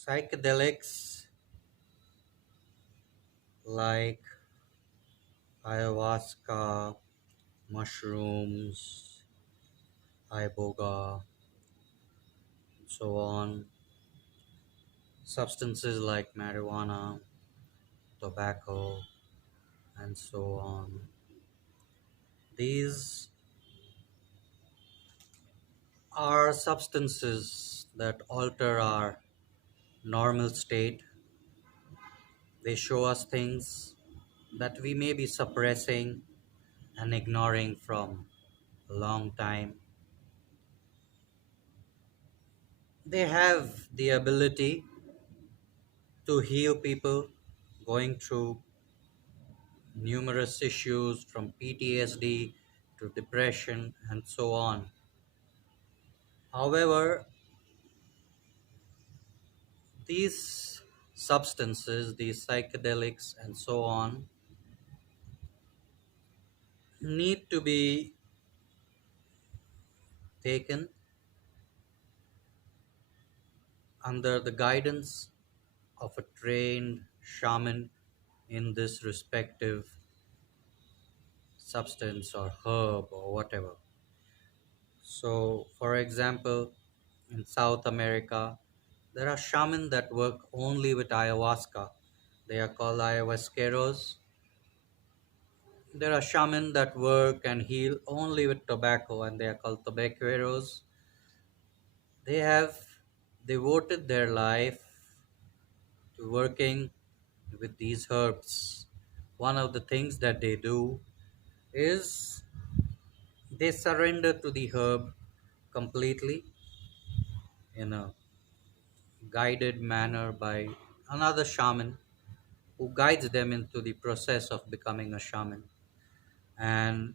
Psychedelics like ayahuasca, mushrooms, iboga, so on, substances like marijuana, tobacco, and so on. These are substances that alter our normal state. They show us things that we may be suppressing and ignoring from a long time. They have the ability to heal people going through numerous issues from PTSD to depression and so on. However, these substances, these psychedelics and so on, need to be taken under the guidance of a trained shaman in this respective substance or herb or whatever. So, for example, in South America, there are shamans that work only with ayahuasca. They are called ayahuasqueros. There are shamans that work and heal only with tobacco, and they are called tobaqueros. They have devoted their life to working with these herbs. One of the things that they do is they surrender to the herb completely in a guided manner by another shaman who guides them into the process of becoming a shaman. And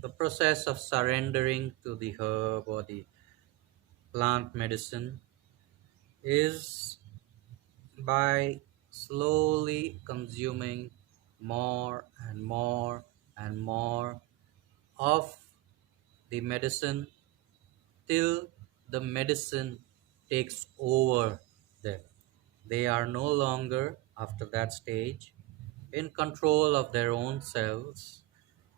the process of surrendering to the herb or the plant medicine is by slowly consuming more and more and more of the medicine till the medicine takes over them. They are no longer, after that stage, in control of their own selves.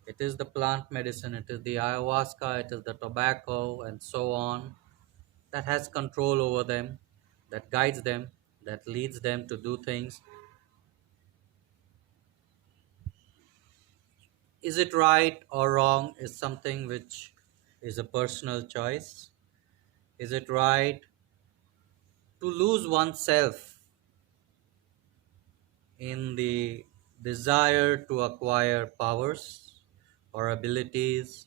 It is the plant medicine, it is the ayahuasca, it is the tobacco, and so on, that has control over them, that guides them, that leads them to do things. Is it right or wrong is something which is a personal choice. Is it right to lose oneself in the desire to acquire powers or abilities?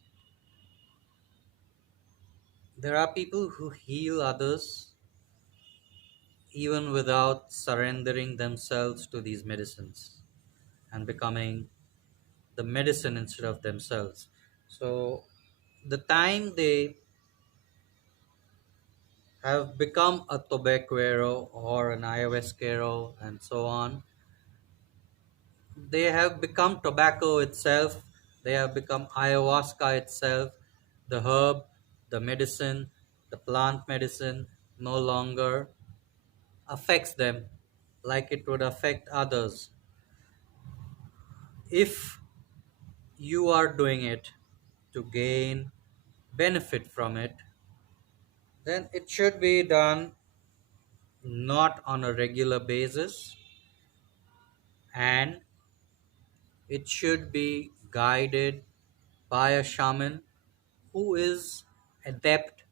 There are people who heal others even without surrendering themselves to these medicines and becoming the medicine instead of themselves. So, the time they have become a tobaquero or an ayahuasquero and so on, they have become tobacco itself, they have become ayahuasca itself, the herb, the medicine, the plant medicine no longer affects them like it would affect others. If you are doing it to gain benefit from it, then it should be done not on a regular basis, and it should be guided by a shaman who is adept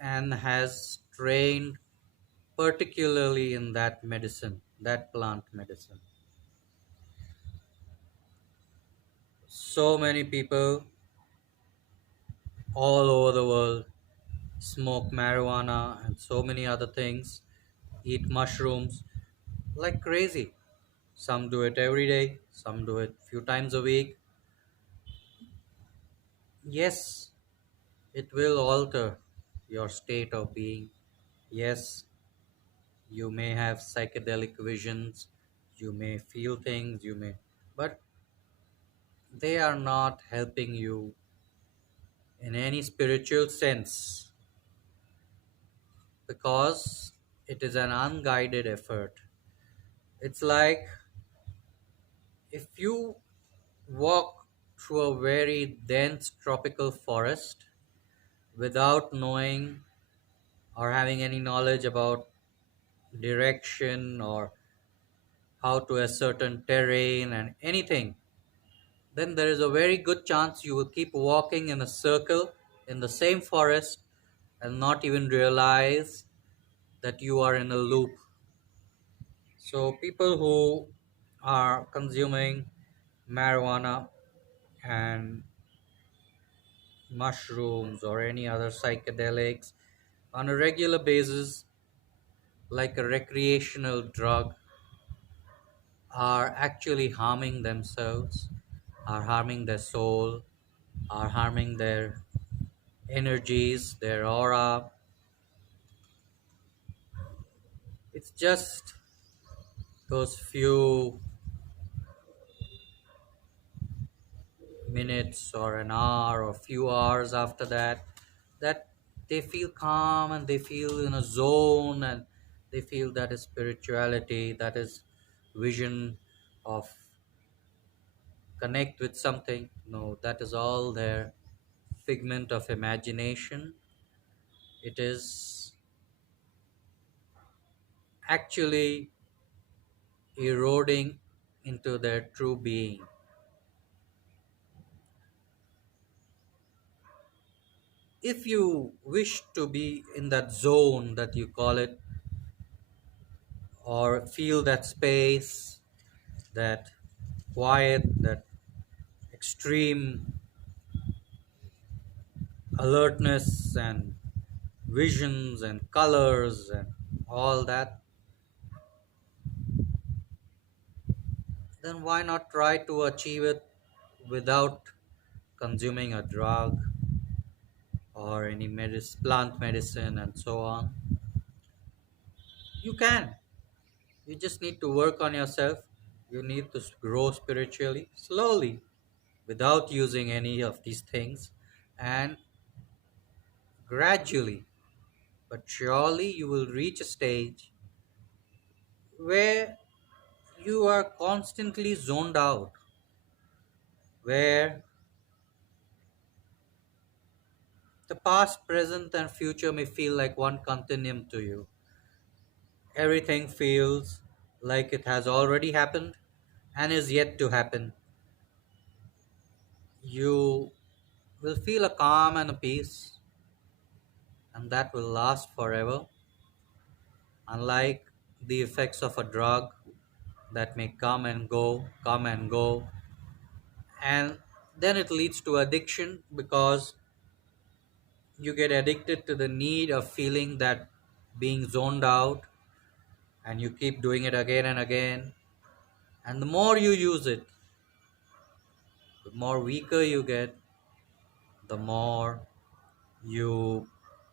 and has trained particularly in that medicine, that plant medicine. So many people all over the world smoke marijuana and so many other things, eat mushrooms like crazy. Some do it every day, some do it few times a week. Yes, it will alter your state of being. Yes, you may have psychedelic visions, you may feel things, but they are not helping you in any spiritual sense. because it is an unguided effort. It's like if you walk through a very dense tropical forest without knowing or having any knowledge about direction or how to ascertain terrain and anything, then there is a very good chance you will keep walking in a circle in the same forest and not even realize that you are in a loop. So, people who are consuming marijuana and mushrooms or any other psychedelics on a regular basis, like a recreational drug, are actually harming themselves, are harming their soul, are harming their energies, their aura. It's just those few minutes or an hour or few hours after that that they feel calm and they feel in a zone and they feel that is spirituality, that is vision of connect with something. No, that is all their figment of imagination. It is actually eroding into their true being. If you wish to be in that zone that you call it, or feel that space, that quiet, that extreme alertness and visions and colors and all that, then why not try to achieve it without consuming a drug or any plant medicine and so on? You can. You just need to work on yourself. You need to grow spiritually slowly without using any of these things and gradually but surely you will reach a stage where you are constantly zoned out, where the past, present, and future may feel like one continuum to you. Everything feels like it has already happened and is yet to happen. You will feel a calm and a peace, and that will last forever, unlike the effects of a drug that may come and go, and then it leads to addiction because you get addicted to the need of feeling that being zoned out and you keep doing it again and again, and the more you use it, the more weaker you get, the more you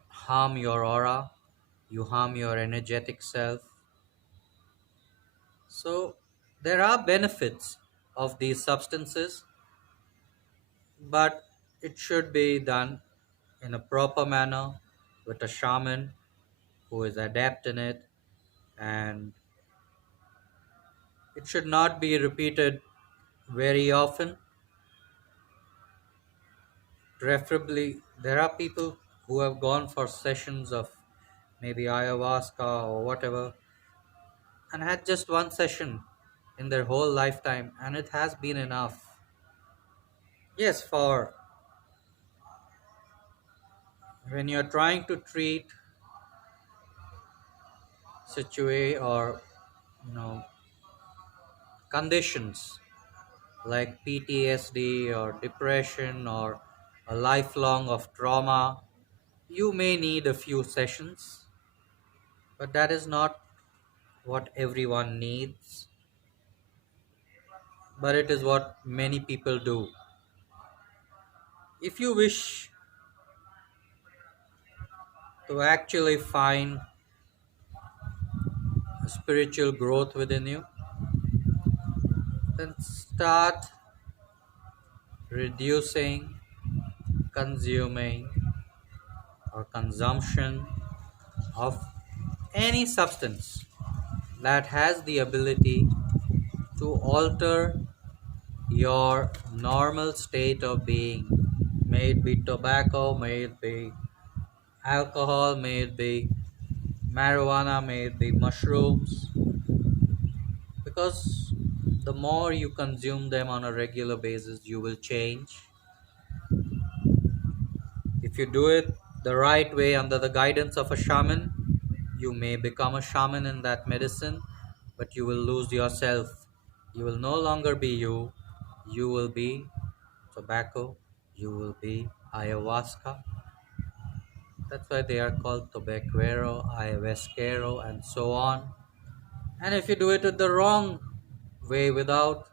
harm your aura, you harm your energetic self. So there are benefits of these substances, but it should be done in a proper manner with a shaman who is adept in it, and it should not be repeated very often. Preferably, there are people who have gone for sessions of maybe ayahuasca or whatever and had just one session in their whole lifetime, and it has been enough. Yes, for when you're trying to treat situa or conditions like PTSD or depression or a lifelong of trauma, you may need a few sessions, but that is not what everyone needs, but it is what many people do. If you wish to actually find a spiritual growth within you, then start reducing consuming or consumption of Any substance that has the ability to alter your normal state of being, may it be tobacco, may it be alcohol, may it be marijuana, may it be mushrooms, because the more you consume them on a regular basis, you will change. If you do it the right way under the guidance of a shaman, you may become a shaman in that medicine, but you will lose yourself. You will no longer be you. You will be tobacco, you will be ayahuasca. That's why they are called tobaquero, ayahuasquero, and so on. And if you do it with the wrong way, without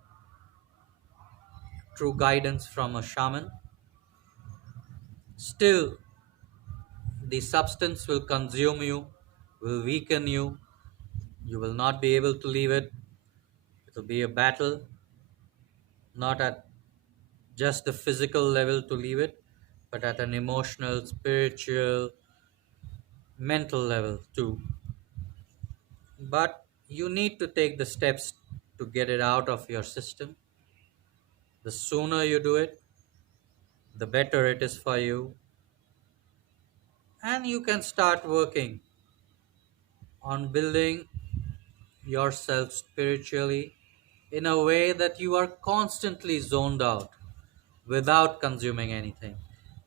true guidance from a shaman, still the substance will consume you, will weaken you. You will not be able to leave it. It will be a battle, not at just the physical level to leave it, but at an emotional, spiritual, mental level too. But you need to take the steps to get it out of your system. The sooner you do it, the better it is for you. And you can start working on building yourself spiritually in a way that you are constantly zoned out without consuming anything,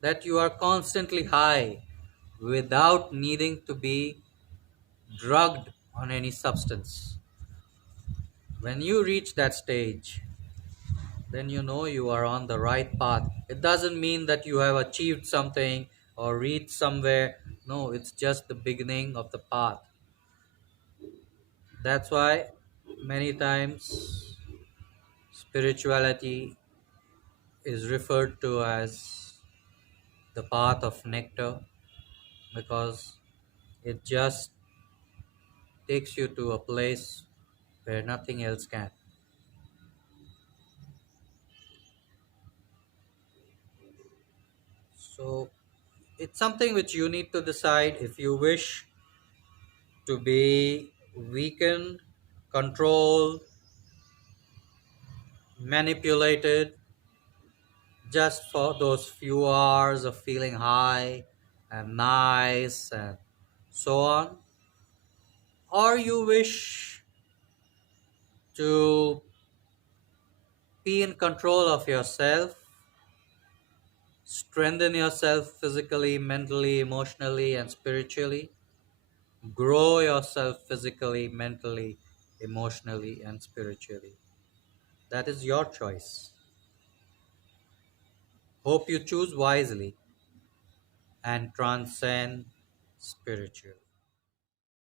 that you are constantly high without needing to be drugged on any substance. When you reach that stage, then you know you are on the right path. It doesn't mean that you have achieved something or reached somewhere. No, it's just the beginning of the path. That's why many times spirituality is referred to as the path of nectar, because it just takes you to a place where nothing else can. So it's something which you need to decide. If you wish to be weakened, controlled, manipulated just for those few hours of feeling high and nice and so on, or you wish to be in control of yourself, strengthen yourself physically, mentally, emotionally, and spiritually, grow yourself physically, mentally, emotionally, and spiritually. That is your choice. Hope you choose wisely and transcend spiritually.